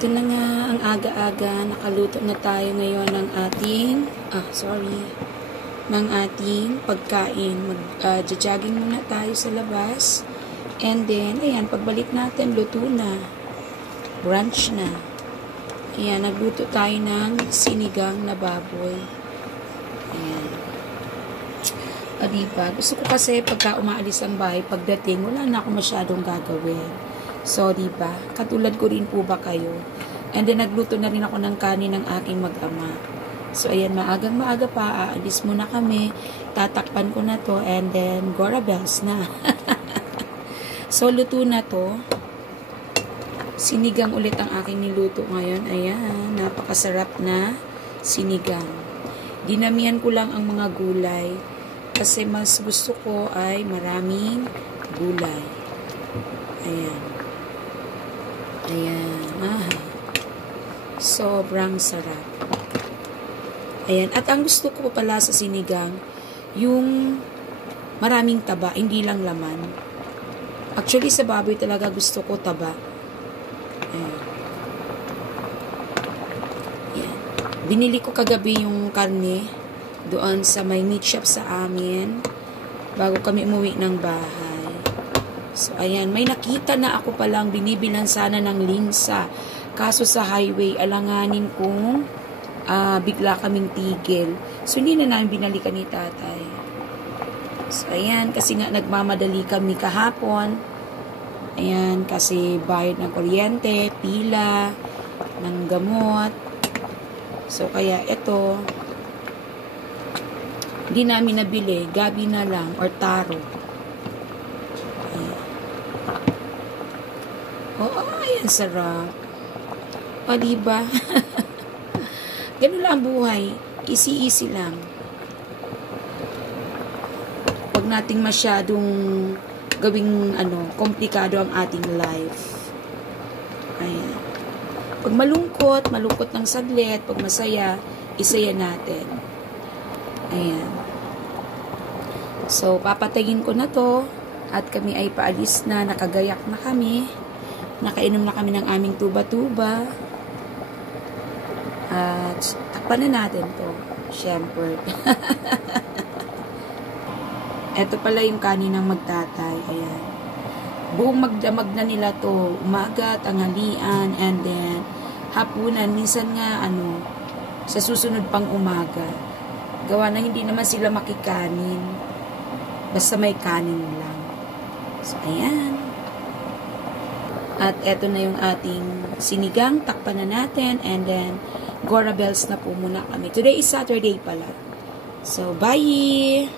Ito na nga ang aga-aga, nakaluto na tayo ngayon ng ating, pagkain. Mag-jogging muna tayo sa labas. And then, ayan, pagbalik natin, luto na. Brunch na. Ayan, nagluto tayo ng sinigang na baboy. Ayan. O diba, gusto ko kasi pagka umaalis ang bahay, pagdating, wala na ako masyadong gagawin. So, diba, katulad ko rin po ba kayo? And then, nagluto na rin ako ng kanin ng aking mag-ama. So, ayan, maagang-maaga pa, aalis muna kami, tatakpan ko na to, and then, Gora Bells na. So, luto na to. Sinigang ulit ang aking niluto ngayon. Ayan, napakasarap na sinigang. Dinamihan ko lang ang mga gulay, kasi mas gusto ko ay maraming gulay. Ayan. Ayan. Sobrang sarap. Ayan. At ang gusto ko pala sa sinigang, yung maraming taba, hindi lang laman. Actually, sa baboy talaga gusto ko taba. Ayan. Ayan. Binili ko kagabi yung karne doon sa may meat shop sa amin bago kami umuwi ng bahay. So, ayan, may nakita na ako palang binibilan sana ng lingsa. Kaso sa highway, alanganin kung bigla kaming tigil. So, hindi na namin binalikan ni tatay. So, ayan, kasi nga nagmamadali kami kahapon. Ayan, kasi bayad ng kuryente, pila, ng gamot. So, kaya ito, hindi namin nabili, gabi na lang, or taro. Ayan, sarap. O, diba? Ganun lang ang buhay. Easy-easy lang. Huwag nating masyadong gawing, komplikado ang ating life. Ayan. Pag malungkot ng saglit. Pag masaya, isaya natin. Ayan. So, papatayin ko na to. At kami ay paalis na. Nakagayak na kami. Nakainom na kami ng aming tuba-tuba. At takpan na natin to. Siyempre. Ito pala yung kaninang magtatay. Ayan. Buong magdamag na nila to. Umaga, tanghalian, and then hapunan. Minsan nga, sa susunod pang umaga. Gawa na hindi naman sila makikanin. Basta may kanin lang. So, ayan. At eto na yung ating sinigang. Takpan na natin. And then, Gora Bells na po muna kami. Today is Saturday pala. So, bye!